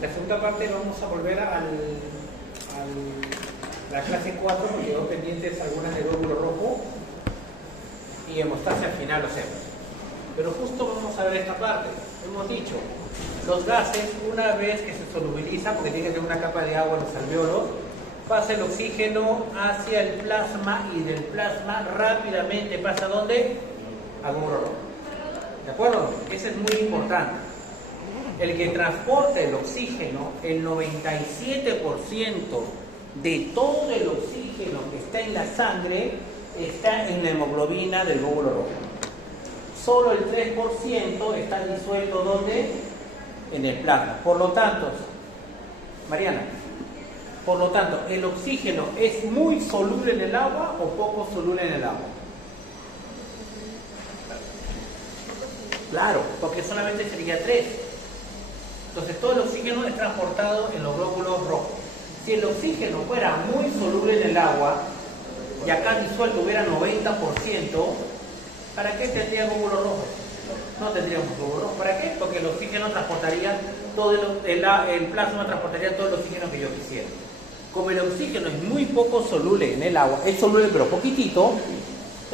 La segunda parte vamos a volver a la clase 4 porque quedó pendientes algunas de glóbulo rojo y hemostasia al final lo hacemos. Pero justo vamos a ver esta parte. Hemos dicho, los gases, una vez que se solubilizan, porque tiene que tener una capa de agua en los alvéolos, pasa el oxígeno hacia el plasma y del plasma rápidamente pasa ¿a dónde? A glóbulo rojo. ¿De acuerdo? Eso es muy importante. El que transporta el oxígeno, el 97% de todo el oxígeno que está en la sangre está en la hemoglobina del glóbulo rojo. Solo el 3% está disuelto ¿dónde? En el plasma. Por lo tanto, Mariana, ¿el oxígeno es muy soluble en el agua o poco soluble en el agua? Claro, porque solamente sería 3. Entonces todo el oxígeno es transportado en los glóbulos rojos. Si el oxígeno fuera muy soluble en el agua y acá disuelto hubiera 90%, ¿para qué tendría glóbulos rojos? No tendríamos glóbulos rojos. ¿Para qué? Porque el oxígeno transportaría todo el plasma transportaría todo el oxígeno que yo quisiera. Como el oxígeno es muy poco soluble en el agua, es soluble pero poquitito,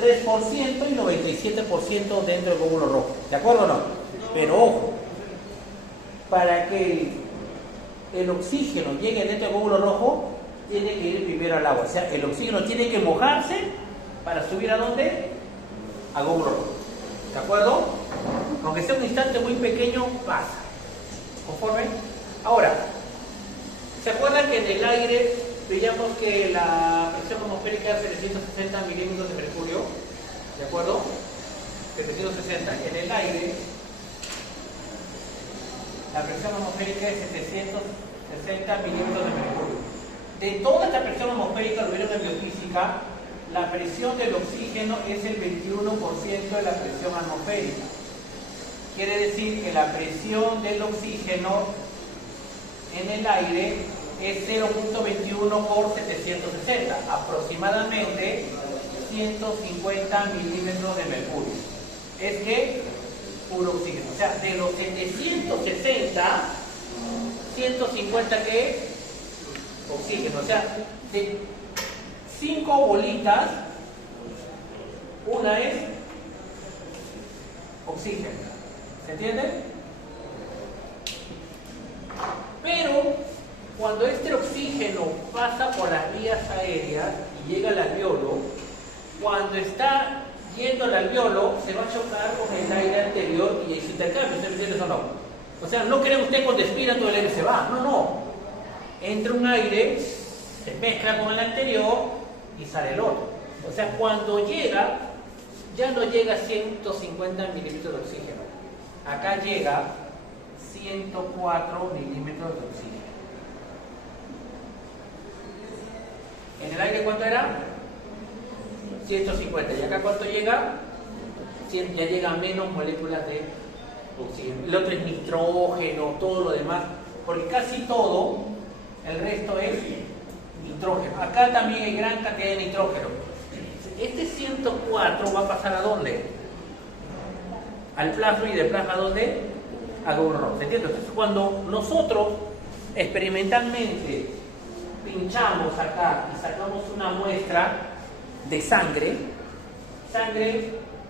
3% y 97% dentro del glóbulo rojo. ¿De acuerdo o no? Pero ojo, para que el oxígeno llegue dentro del glóbulo rojo, tiene que ir primero al agua. O sea, el oxígeno tiene que mojarse para subir ¿a dónde? A glóbulo rojo. ¿De acuerdo? Aunque sea un instante muy pequeño, pasa. ¿Conforme? Ahora, ¿se acuerdan que en el aire veíamos que la presión atmosférica es 760 milímetros de mercurio? ¿De acuerdo? 760. En el aire, la presión atmosférica es 760 milímetros de mercurio. De toda esta presión atmosférica, lo vieron en biofísica, la presión del oxígeno es el 21% de la presión atmosférica. Quiere decir que la presión del oxígeno en el aire es 0.21 por 760, aproximadamente 150 milímetros de mercurio. Es que puro oxígeno. O sea, de los 760, 150 que es oxígeno. O sea, de 5 bolitas, una es oxígeno. ¿Se entiende? Pero cuando este oxígeno pasa por las vías aéreas y llega al alvéolo, cuando está yendo al alvéolo, se va a chocar con el aire anterior y se intercambia. ¿Usted me entiende o no? O sea, no cree usted cuando expira todo el aire se va. No, no. Entra un aire, se mezcla con el anterior y sale el otro. O sea, cuando llega, ya no llega a 150 milímetros de oxígeno. Acá llega 104 milímetros de oxígeno. ¿En el aire cuánto era? 150. ¿Y acá cuánto llega? Ya llega a menos moléculas de oxígeno. El otro es nitrógeno, todo lo demás, porque casi todo, el resto es nitrógeno. Acá también hay gran cantidad de nitrógeno. Este 104 va a pasar ¿a dónde? Al plasma, y de plasma ¿a dónde? A glóbulo rojo. ¿Se entiende? Entonces, cuando nosotros experimentalmente pinchamos acá y sacamos una muestra de sangre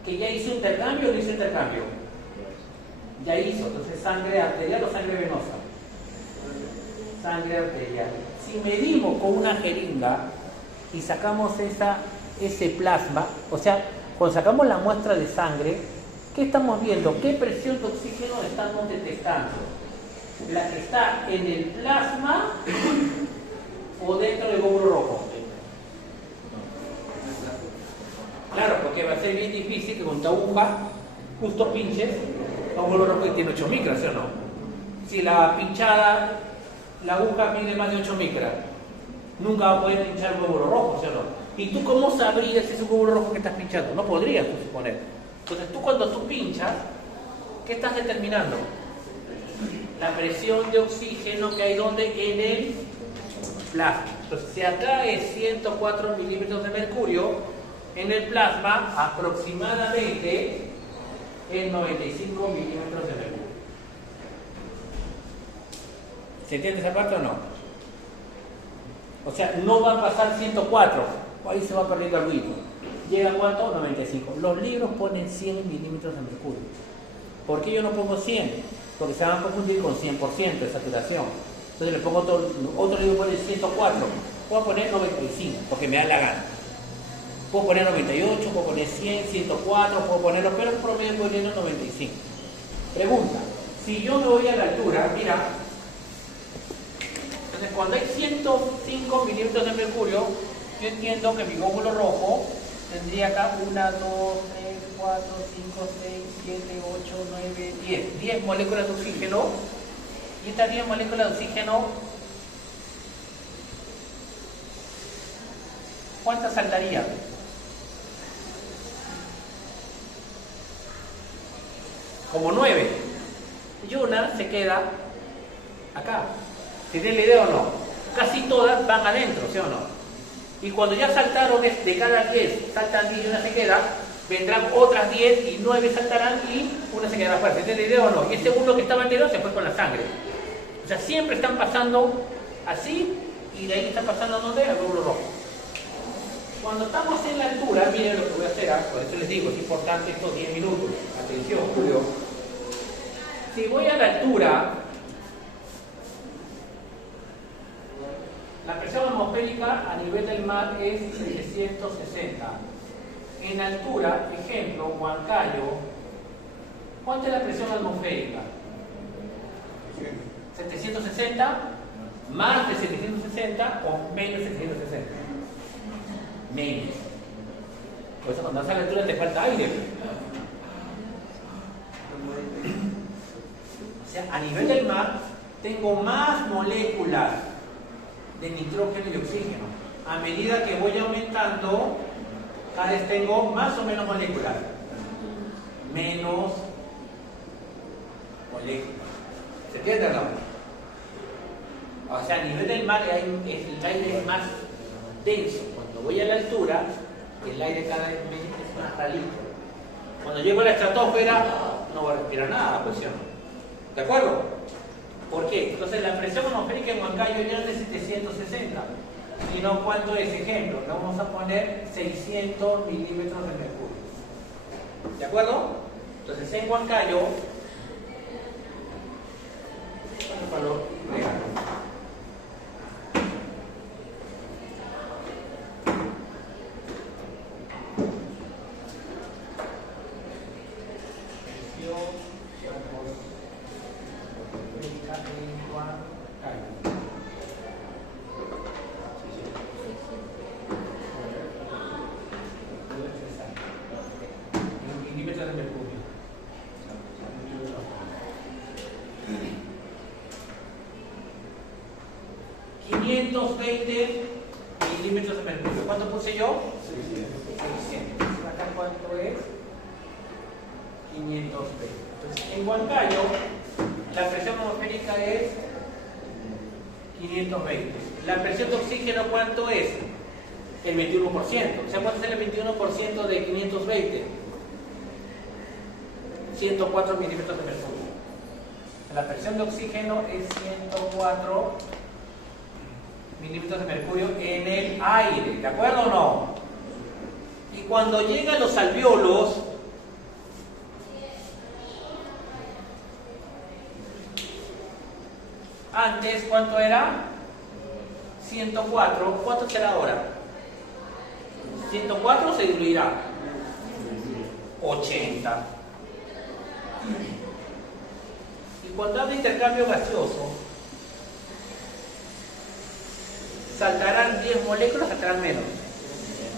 que ya hizo intercambio o no hizo intercambio, ya hizo. Entonces, ¿sangre arterial o sangre venosa? Sangre arterial. Si medimos con una jeringa y sacamos ese plasma, o sea, cuando sacamos la muestra de sangre, ¿qué estamos viendo? ¿Qué presión de oxígeno estamos detectando? ¿La que está en el plasma o dentro del glóbulo rojo? Claro, porque va a ser bien difícil que con tu aguja justo pinches a un glóbulo rojo que tiene 8 micras, ¿sí o no? Si la pinchada, la aguja mide más de 8 micras, nunca va a poder pinchar un glóbulo rojo, ¿sí o no? ¿Y tú cómo sabrías si es un glóbulo rojo que estás pinchando? No podrías, tú suponer. Entonces tú cuando tú pinchas, ¿qué estás determinando? La presión de oxígeno que hay donde en el plasma. Entonces si acá es 104 milímetros de mercurio, en el plasma aproximadamente es 95 milímetros de mercurio. ¿Se entiende esa parte o no? O sea, no va a pasar 104, ahí se va perdiendo el ruido. ¿Llega a cuánto? 95. Los libros ponen 100 milímetros de mercurio. ¿Por qué yo no pongo 100? Porque se van a confundir con 100% de saturación. Entonces le pongo otro libro pone 104. Puedo poner 95, porque me da la gana. Puedo poner 98, puedo poner 100, 104, puedo ponerlo, pero en promedio poniendo 95. Pregunta, si yo me voy a la altura, mira, entonces cuando hay 105 milímetros de mercurio, yo entiendo que mi glóbulo rojo tendría acá 1, 2, 3, 4, 5, 6, 7, 8, 9, 10. 10 moléculas de oxígeno. Y estas 10 moléculas de oxígeno, ¿cuántas saltarían? Como 9. Y una se queda acá. ¿Tienen la idea o no? Casi todas van adentro, ¿sí o no? Y cuando ya saltaron de cada 10, saltan 10 y una se queda, vendrán otras 10 y 9 saltarán y una se quedará afuera. ¿Tienen la idea o no? Y ese uno que estaba entero se fue con la sangre. O sea, siempre están pasando así y de ahí están pasando a donde, al glóbulo rojo. Cuando estamos en la altura, miren lo que voy a hacer, por eso les digo, es importante estos 10 minutos. Atención, Julio. Si voy a la altura, la presión atmosférica a nivel del mar es 760. En altura, ejemplo, Huancayo, ¿cuánta es la presión atmosférica? 760, más de 760 o menos de 760. Menos. Por eso cuando vas a la altura te falta aire. O sea, a nivel del mar tengo más moléculas de nitrógeno y oxígeno. A medida que voy aumentando, cada vez tengo más o menos moléculas. Menos moléculas. ¿Se entiende o no? O sea, a nivel del mar el aire es más denso. Cuando voy a la altura, el aire cada vez es más ralito. Cuando llego a la estratosfera, no voy a respirar nada, pues, ¿sí o no? ¿De acuerdo? ¿Por qué? Entonces la presión atmosférica en Huancayo ya es de 760. Si no, ¿cuánto es? Ejemplo, le vamos a poner 600 milímetros de mercurio. ¿De acuerdo? Entonces en Huancayo, ¿cuánto valor real? Milímetros de mercurio. ¿Cuánto puse yo? 600. ¿Acá cuánto es? 520. Entonces, en Huancayo, la presión atmosférica es 520. ¿La presión de oxígeno cuánto es? El 21%. O sea, ¿cuánto es el 21% de 520? 104 milímetros de mercurio. La presión de oxígeno es 104 milímetros de mercurio en el aire, ¿de acuerdo o no? Y cuando llega a los alvéolos, antes, ¿cuánto era? 104, ¿cuánto será ahora? 104 se diluirá. 80. Y cuando habla de intercambio gaseoso, ¿saltarán 10 moléculas? ¿Saltarán menos?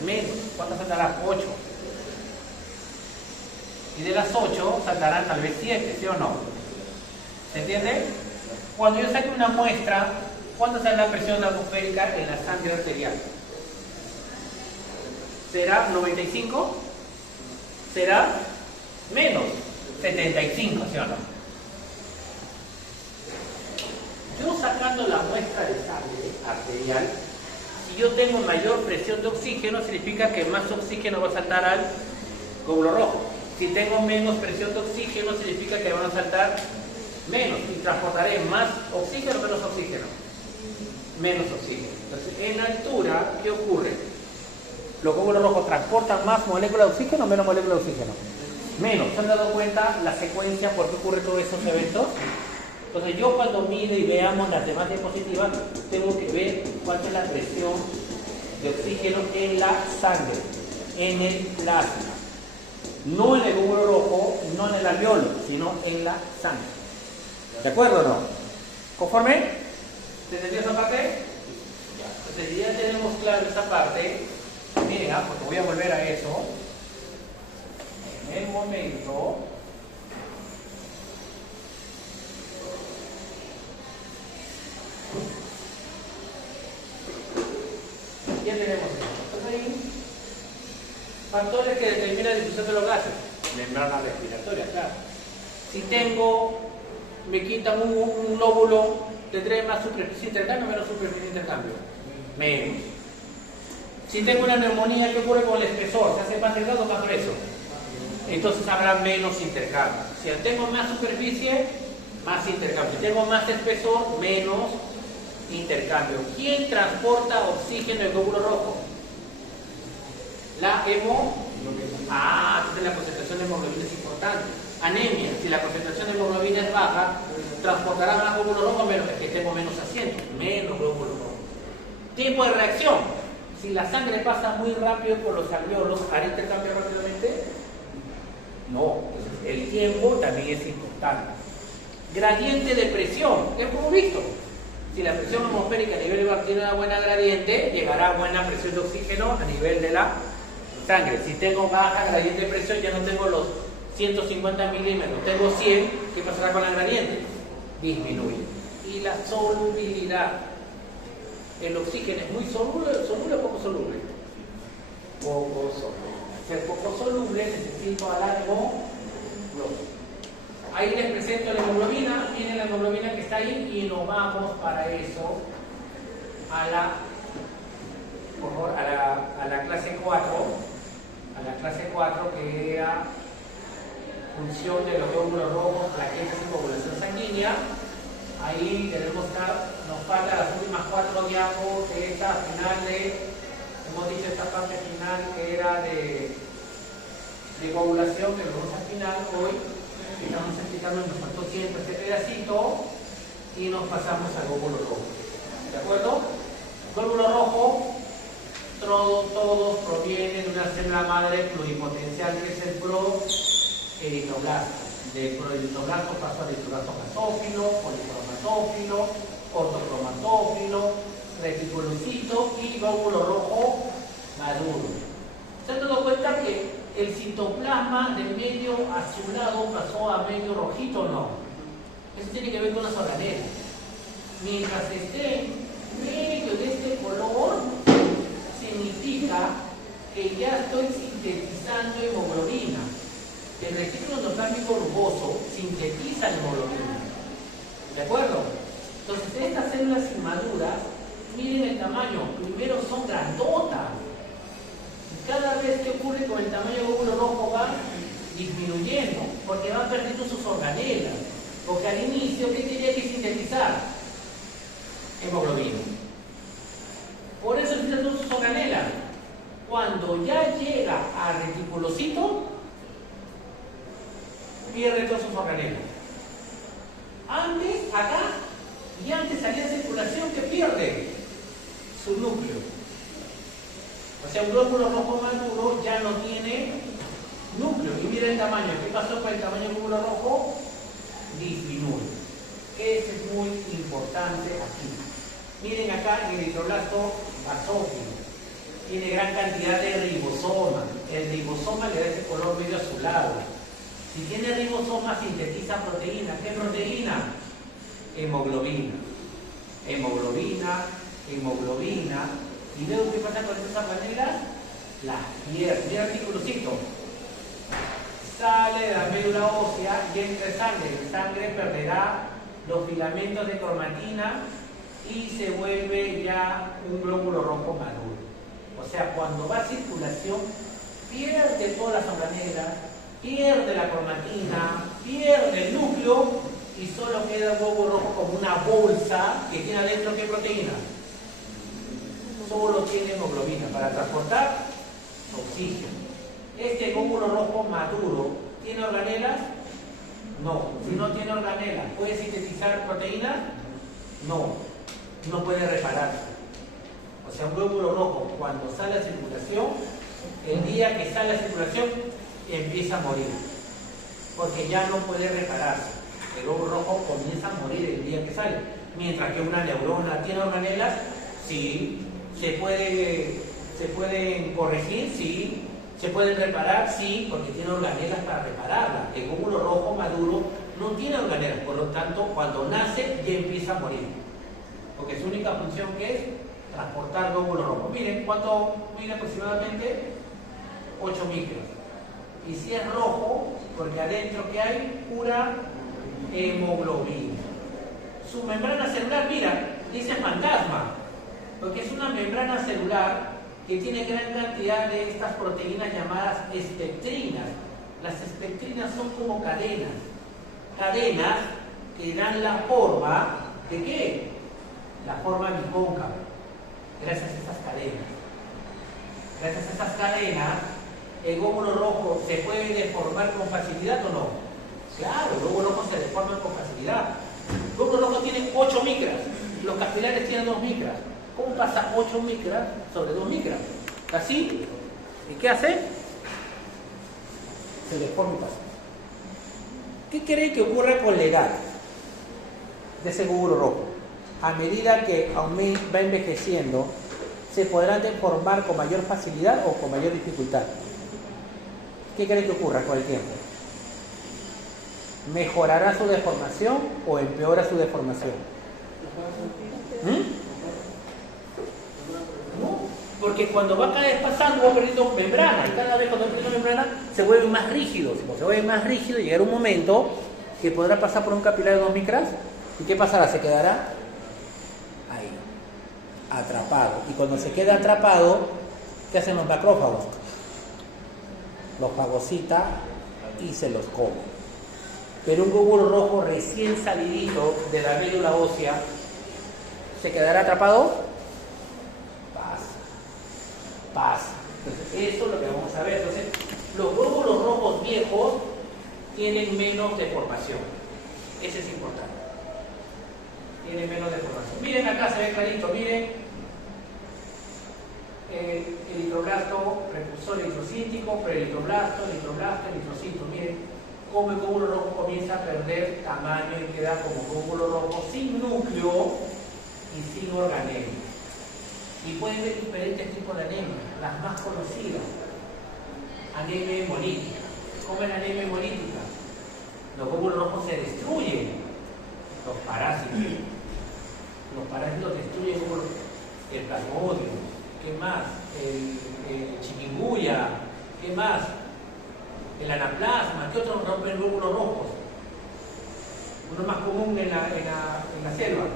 Menos. ¿Cuántas saltarán? 8. Y de las 8 saltarán tal vez 7, ¿sí o no? ¿Se entiende? Cuando yo saque una muestra, ¿cuánto será la presión atmosférica en la sangre arterial? ¿Será 95? ¿Será menos? 75, ¿sí o no? Yo sacando la muestra de sangre arterial, si yo tengo mayor presión de oxígeno, significa que más oxígeno va a saltar al glóbulo rojo. Si tengo menos presión de oxígeno, significa que van a saltar Menos. Y transportaré más oxígeno o menos oxígeno. Menos oxígeno. Entonces, en altura, ¿qué ocurre? ¿Los glóbulos rojos transportan más moléculas de oxígeno o menos moléculas de oxígeno? Menos. ¿Se han dado cuenta la secuencia por qué ocurren todos esos eventos? Entonces yo cuando mide y veamos las demás diapositivas, tengo que ver cuánto es la presión de oxígeno en la sangre, en el plasma. No en el glóbulo rojo, no en el alveolo, sino en la sangre. ¿De acuerdo o no? ¿Conforme? ¿Se entendió esa parte? Ya. Entonces ya tenemos claro esa parte. Miren, porque voy a volver a eso. En el momento... Ya tenemos esto. Entonces ahí, factores que determinan la difusión de los gases. Membrana respiratoria, claro. Si me quitan un lóbulo, ¿tendré más superficie de intercambio o menos superficie de intercambio? Menos. Si tengo una neumonía, ¿qué ocurre con el espesor? ¿Se hace más delgado o más grueso? Entonces habrá menos intercambio. Si tengo más superficie, más intercambio. Si tengo más espesor, menos intercambio. ¿Quién transporta oxígeno en el glóbulo rojo? La entonces la concentración de hemoglobina es importante. Anemia, si la concentración de hemoglobina es baja, transportará más glóbulo rojo o menos, es que tengo menos asiento, menos glóbulo rojo. Tiempo de reacción. Si la sangre pasa muy rápido por los alveolos, ¿hará intercambio rápidamente? No. Entonces, el tiempo también es importante. Gradiente de presión, es como visto. Si la presión atmosférica a nivel del tiene una buena gradiente, llegará a buena presión de oxígeno a nivel de la sangre. Si tengo baja gradiente de presión, ya no tengo los 150 milímetros, tengo 100, ¿qué pasará con la gradiente? Disminuye. Y la solubilidad. El oxígeno es muy soluble o poco soluble. Poco soluble. Al ser poco soluble, necesito a la hemoglobina. Ahí les presento la hemoglobina. Miren la hemoglobina que está ahí y nos vamos para eso a la clase 4. A la clase 4 que era función de los glóbulos rojos, plaquetas y coagulación sanguínea. Ahí nos faltan las últimas 4 diapos de esta final hemos dicho esta parte final que era de coagulación, que lo vamos al final hoy. Estamos explicando, nos faltó siempre este pedacito y nos pasamos al glóbulo rojo. ¿De acuerdo? Glóbulo rojo, todos provienen de una célula madre pluripotencial que es el proeritoblasto. Del proeritoblasto pasó al eritroblasto basófilo, policromatófilo, ortocromatófilo, reticulocito y glóbulo rojo maduro. ¿Se han dado cuenta que el citoplasma del medio azulado pasó a medio rojito o no? Eso tiene que ver con las organelas. Mientras esté en medio de este color, significa que ya estoy sintetizando hemoglobina. El retículo endoplasmático rugoso sintetiza la hemoglobina. ¿De acuerdo? Entonces estas células inmaduras, miren el tamaño, primero son grandotas. Cada vez que ocurre con el tamaño del glóbulo rojo va disminuyendo, porque va perdiendo sus organelas. Porque al inicio, ¿qué tenía que sintetizar? Hemoglobina. Por eso necesitan sus organelas. Cuando ya llega al reticulocito, pierde todas sus organelas. Antes, acá, y antes salía en circulación, ¿qué pierde? Su núcleo. O sea, un glóbulo rojo maduro ya no tiene núcleo. Y mira el tamaño. ¿Qué pasó con el tamaño del glóbulo rojo? Disminuye. Eso es muy importante aquí. Miren acá el eritroblasto basófilo. Tiene gran cantidad de ribosoma. El ribosoma le da ese color medio azulado. Si tiene ribosoma, sintetiza proteína. ¿Qué proteína? Hemoglobina. Hemoglobina, hemoglobina. ¿Y luego qué pasa con estas organelas? Las pierde. Mira el articulocito. Sale de la médula ósea y entra en sangre. En sangre perderá los filamentos de cromatina y se vuelve ya un glóbulo rojo maduro. O sea, cuando va a circulación, pierde todas las organelas, pierde la cromatina, pierde el núcleo y solo queda el glóbulo rojo como una bolsa que tiene adentro ¿qué proteína? Solo tiene hemoglobina para transportar oxígeno. Este glóbulo rojo maduro, ¿tiene organelas? No. Si no tiene organelas, ¿puede sintetizar proteínas? No. No puede repararse. O sea, un glóbulo rojo cuando sale a circulación, el día que sale a circulación empieza a morir, porque ya no puede repararse. El glóbulo rojo comienza a morir el día que sale, mientras que una neurona tiene organelas, sí, se pueden corregir, sí, se pueden reparar, sí, porque tiene organelas para repararla. El glóbulo rojo maduro no tiene organelas, por lo tanto, cuando nace ya empieza a morir, porque su única función que es transportar glóbulo rojo. Miren, ¿cuánto mide aproximadamente? 8 micros. Y si es rojo, porque adentro que hay pura hemoglobina. Su membrana celular, mira, dice fantasma, porque es una membrana celular que tiene gran cantidad de estas proteínas llamadas espectrinas. Las espectrinas son como cadenas que dan la forma ¿de qué? La forma bicóncava. Gracias a esas cadenas. Gracias a esas cadenas, ¿el glóbulo rojo se puede deformar con facilidad o no? Claro, el glóbulo rojo se deforma con facilidad. El glóbulo rojo tiene 8 micras, los capilares tienen 2 micras. ¿Cómo pasa 8 micras sobre 2 micras? Así. ¿Y qué hace? Se deforma y pasa. ¿Qué cree que ocurre con la edad de ese glóbulo rojo? A medida que va envejeciendo, ¿se podrán deformar con mayor facilidad o con mayor dificultad? ¿Qué cree que ocurra con el tiempo? ¿Mejorará su deformación o empeora su deformación? No, porque cuando va cada vez pasando va perdiendo membrana, y cada vez cuando va perdiendo membrana se vuelve más rígido. Si se vuelve más rígido, llegará un momento que podrá pasar por un capilar de 2 micras. ¿Y qué pasará? Se quedará ahí, atrapado. Y cuando se queda atrapado, ¿qué hacen los macrófagos? Los fagocita y se los come. Pero un glóbulo rojo recién salidito de la médula ósea, ¿se quedará atrapado? Pasa. Entonces, eso es lo que vamos a ver. Entonces, los glóbulos rojos viejos tienen menos deformación. Eso es importante. Tienen menos deformación. Miren acá, se ve clarito, miren. El eritroblasto, precursor eritrocítico, preeritroblasto, eritrocito. Miren cómo el glóbulo rojo comienza a perder tamaño y queda como glóbulo rojo sin núcleo y sin organela. Y pueden ver diferentes tipos de anemia, las más conocidas. Anemia hemolítica. ¿Cómo es la anemia hemolítica? Los glóbulos rojos se destruyen. Los parásitos. Los parásitos destruyen el plasmodio. ¿Qué más? El chikungunya. ¿Qué más? El anaplasma. ¿Qué otros rompen glóbulos rojos? Uno más común en la selva.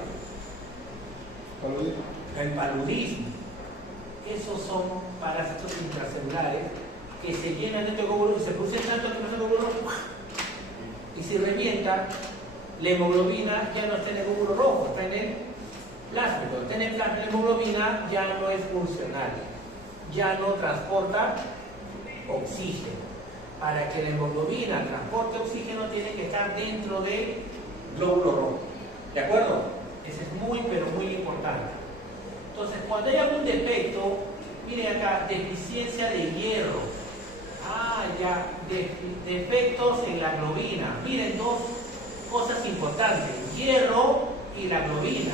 El paludismo. Esos son parásitos intracelulares que se llenan dentro del glóbulo y se producen tanto que pasa el glóbulo rojo y si revienta, la hemoglobina ya no está en el glóbulo rojo, está en el plásmido. Está en el plásmido, la hemoglobina ya no es funcional, ya no transporta oxígeno. Para que la hemoglobina transporte oxígeno tiene que estar dentro del glóbulo rojo. ¿De acuerdo? Eso es muy, pero muy importante. Entonces, cuando hay algún defecto, miren acá, deficiencia de hierro. Ya, defectos en la globina. Miren, dos cosas importantes, hierro y la globina,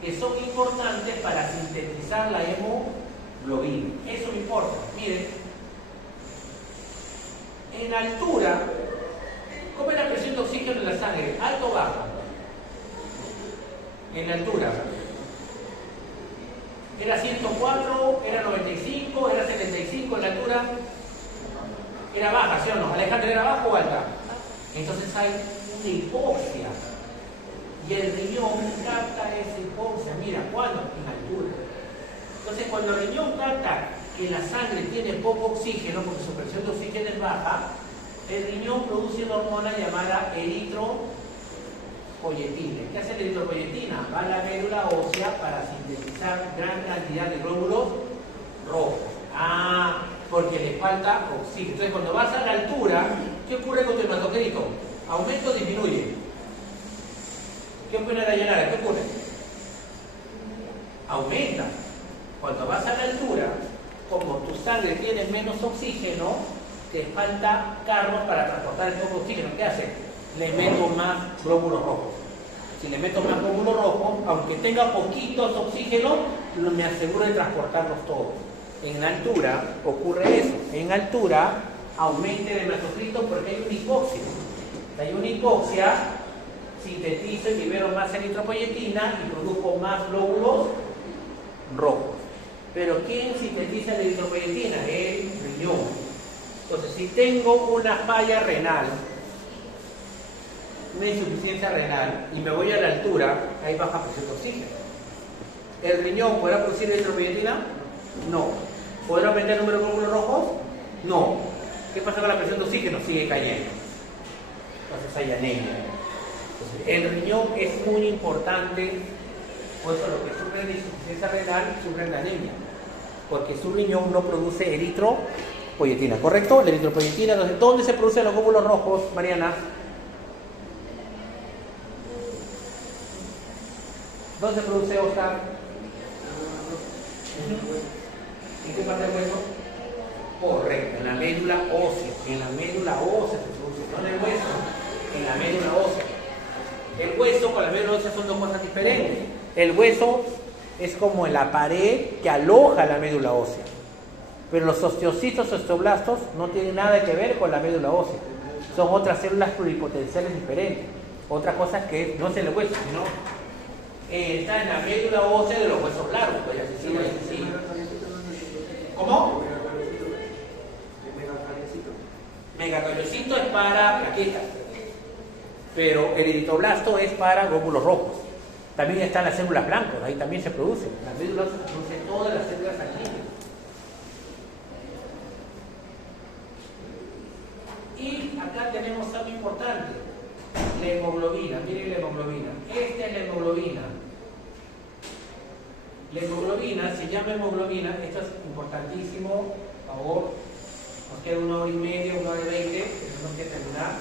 que son importantes para sintetizar la hemoglobina. Eso me importa. Miren, en altura, ¿cómo es la presión de oxígeno en la sangre? ¿Alto o bajo? En altura. ¿Era 104? ¿Era 95? ¿Era 75 en la altura? Era baja, ¿sí o no? ¿Alejandra era baja o alta? Entonces hay una hipoxia. Y el riñón capta esa hipoxia. Mira, ¿cuándo? En altura. Entonces, cuando el riñón capta que la sangre tiene poco oxígeno, porque su presión de oxígeno es baja, el riñón produce una hormona llamada eritrocitina. eritropoyetina. ¿Qué hace la eritropoyetina? Va a la médula ósea para sintetizar gran cantidad de glóbulos rojos. Ah, porque le falta oxígeno. Entonces, cuando vas a la altura, ¿qué ocurre con tu hematocrito? ¿Aumenta o disminuye? ¿Qué opina Dayanara? ¿Qué ocurre? Aumenta. Cuando vas a la altura, como tu sangre tiene menos oxígeno, te falta carros para transportar el poco oxígeno. ¿Qué hace? Le meto más glóbulos rojos. Si le meto más glóbulos rojos, aunque tenga poquitos oxígenos, me aseguro de transportarlos todos. En altura ocurre eso. En altura aumenta el hematocrito porque hay una hipoxia. Hay una hipoxia, sintetizo y libero más eritropoyetina y produzco más glóbulos rojos. Pero ¿quién sintetiza la eritropoyetina? El riñón. Entonces, si tengo una falla renal, una insuficiencia renal, y me voy a la altura, hay baja presión de oxígeno. ¿El riñón podrá producir eritropoyetina? No. ¿Podrá aumentar el número de glóbulos rojos? No. ¿Qué pasa con la presión de oxígeno? Sigue cayendo. Entonces hay anemia. Entonces, el riñón es muy importante, por eso los que sufren de insuficiencia renal sufren de anemia, porque su riñón no produce eritropoyetina, ¿correcto? La eritropoyetina, entonces, ¿dónde se producen los glóbulos rojos, Mariana? ¿Dónde se produce, Oscar? ¿En qué parte del hueso? Correcto, en la médula ósea. En la médula ósea se produce, no en el hueso, en la médula ósea. El hueso con la médula ósea son dos cosas diferentes. El hueso es como la pared que aloja la médula ósea. Pero los osteocitos o osteoblastos no tienen nada que ver con la médula ósea. Son otras células pluripotenciales diferentes. Otra cosa que no es en el hueso, sino está en la médula ósea de los huesos largos. Sí. ¿Cómo? Megacariocito es para plaquetas, pero el eritroblasto es para glóbulos rojos. También están las células blancas, ahí también se producen. La médula ósea se produce todas las células sanguíneas. Y acá tenemos algo importante, la hemoglobina. Miren la hemoglobina. Esta es la hemoglobina. La hemoglobina se llama hemoglobina. Esto es importantísimo, por favor. Nos queda 1 hora y media, 1 hora y 20. Tenemos que terminar.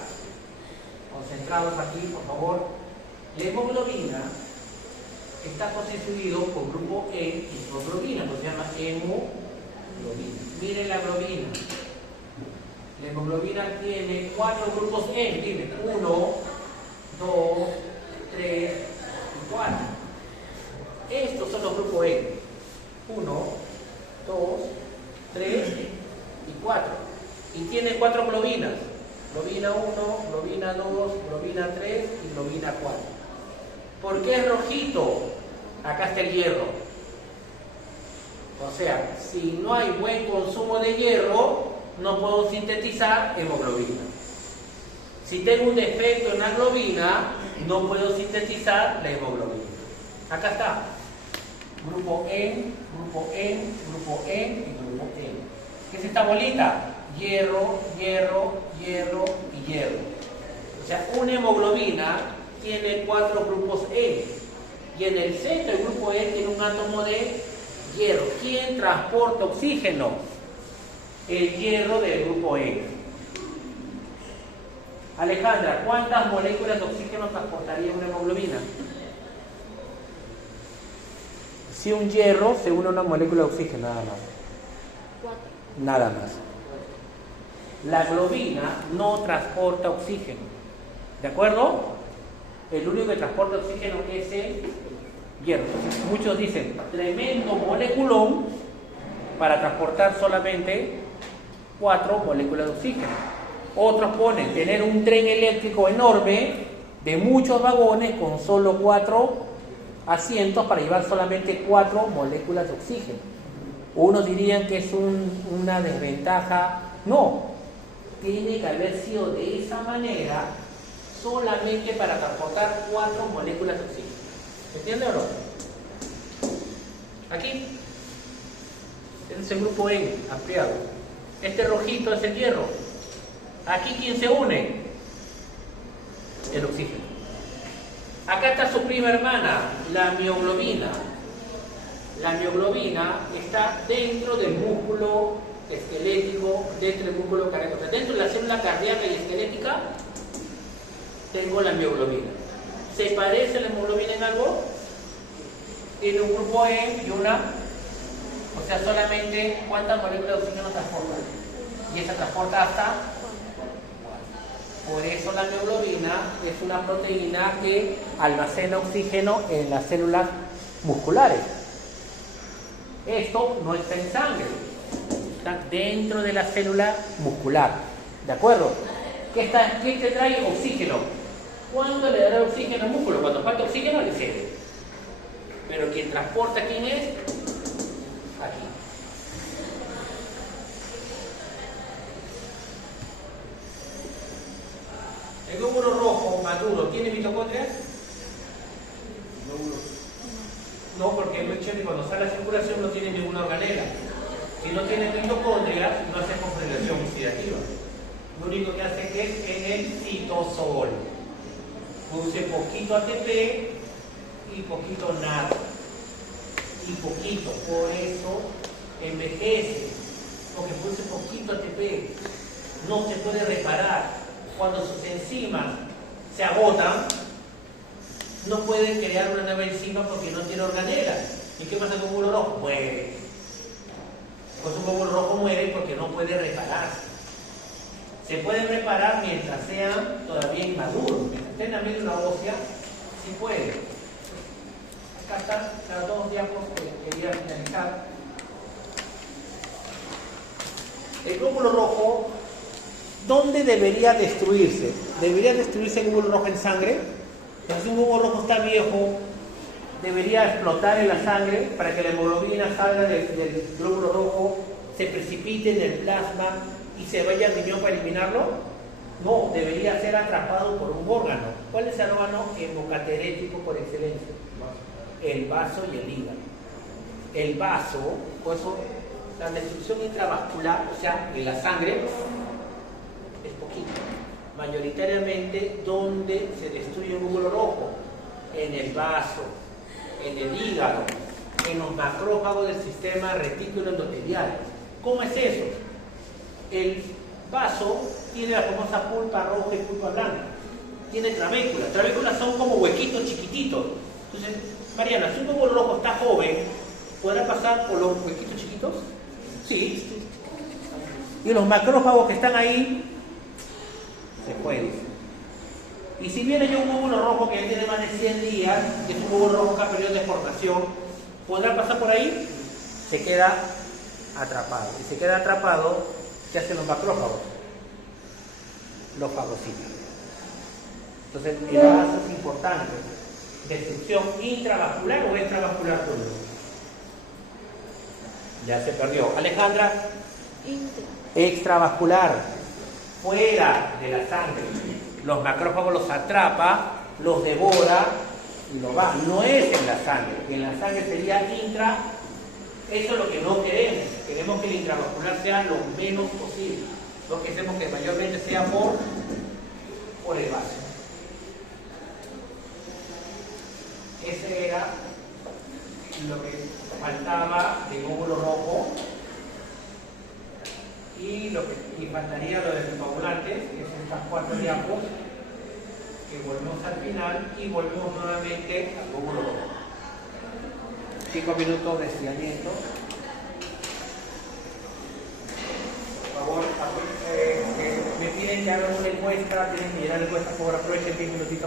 Concentrados aquí, por favor. La hemoglobina está constituido por grupo E y globina, pues se llama hemoglobina. Miren la globina. La hemoglobina tiene 4 grupos E, miren, 1, 2, 3 y 4. Estos son los grupos E. 1, 2, 3 y 4. Y tiene 4 globinas. Globina 1, globina 2, globina 3 y globina 4. ¿Por qué es rojito? Acá está el hierro. O sea, si no hay buen consumo de hierro, no puedo sintetizar hemoglobina. Si tengo un defecto en la globina, no puedo sintetizar la hemoglobina. Acá está. Grupo N, grupo N, grupo N y grupo N. ¿Qué es esta bolita? Hierro, hierro, hierro y hierro. O sea, una hemoglobina tiene 4 grupos E. Y en el centro del grupo E tiene un átomo de hierro. ¿Quién transporta oxígeno? El hierro del grupo E. Alejandra, ¿cuántas moléculas de oxígeno transportaría una hemoglobina? Si un hierro se une a una molécula de oxígeno, nada más. 4. Nada más. La globina no transporta oxígeno. ¿De acuerdo? El único que transporta oxígeno es el hierro. Muchos dicen, tremendo moleculón para transportar solamente 4 moléculas de oxígeno. Otros ponen tener un tren eléctrico enorme de muchos vagones con solo 4 asientos para llevar solamente 4 moléculas de oxígeno. Unos dirían que es una desventaja. No, tiene que haber sido de esa manera solamente para transportar 4 moléculas de oxígeno. ¿Se entiende o no? Aquí este es el grupo N ampliado. Este rojito es el hierro. Aquí, ¿quién se une? El oxígeno. Acá está su prima hermana, la mioglobina. La mioglobina está dentro del músculo esquelético, dentro del músculo cardíaco. O sea, dentro de la célula cardíaca y esquelética tengo la mioglobina. ¿Se parece la hemoglobina en algo? Tiene un grupo E y una, o sea, solamente cuántas moléculas de oxígeno transporta. Y esa transporta hasta. Por eso la mioglobina es una proteína que almacena oxígeno en las células musculares. Esto no está en sangre, está dentro de la célula muscular. ¿De acuerdo? ¿Qué te trae oxígeno? ¿Cuándo le dará oxígeno al músculo? Cuando falta oxígeno le cede. Pero quien transporta, ¿quién es? Aquí. El glóbulo rojo maduro, ¿tiene mitocondrias? No, porque hemos dicho que cuando sale a circulación no tiene ninguna organela. Si no tiene mitocondrias, no hace fosforilación oxidativa. Lo único que hace es en el citosol. Produce poquito ATP y poquito nada. Y poquito, por eso envejece. Porque produce poquito ATP. No se puede reparar. Cuando sus enzimas se agotan, no pueden crear una nueva enzima porque no tiene organela. ¿Y qué pasa con un glóbulo rojo? Muere. Pues un glóbulo rojo muere porque no puede repararse. Se pueden reparar mientras sean todavía inmaduros. Mientras estén a médula ósea, sí puede. Acá están las dos diapositivas que quería finalizar. El glóbulo rojo, ¿dónde debería destruirse? ¿Debería destruirse el glóbulo rojo en sangre? Entonces, si un glóbulo rojo está viejo, debería explotar en la sangre para que la hemoglobina salga del glóbulo rojo, se precipite en el plasma y se vaya al riñón para eliminarlo. No, debería ser atrapado por un órgano. ¿Cuál es el órgano hemocaterético por excelencia? El vaso y el hígado. El vaso, por eso la destrucción intravascular, o sea, en la sangre, es poquito. Mayoritariamente, ¿dónde se destruye un glóbulo rojo? En el vaso, en el hígado, en los macrófagos del sistema retículo endotelial. ¿Cómo es eso? El vaso tiene la famosa pulpa roja y pulpa blanca. Tiene trabéculas. Trabéculas son como huequitos chiquititos. Entonces, Mariana, si un glóbulo rojo está joven, ¿podrá pasar por los huequitos chiquitos? Sí. Y los macrófagos que están ahí, se puede. Y si viene yo un glóbulo rojo que ya tiene más de 100 días, que es un glóbulo rojo que ha perdido de formación, ¿podrá pasar por ahí? Se queda atrapado. Y se queda atrapado, ¿qué hacen los macrófagos? Los fagocitan. Entonces, el vaso es importante. ¿Destrucción intravascular o extravascular puro? Ya se perdió. Alejandra. Extravascular. Fuera de la sangre. Los macrófagos los atrapa, los devora y los va. No es en la sangre. En la sangre sería intra. Eso es lo que no queremos. Queremos que el intravascular sea lo menos posible. Lo que hacemos que mayormente sea por el vaso. Ese era lo que faltaba de glóbulo rojo. Y faltaría lo de los coagulantes, que son estas 4 diapos, que volvemos al final y volvemos nuevamente al glóbulo rojo. 5 minutos de estiramiento. Por favor, me piden que hagan una encuesta, tienen que llenar la encuesta, por favor, aprovechen 10 minutitos.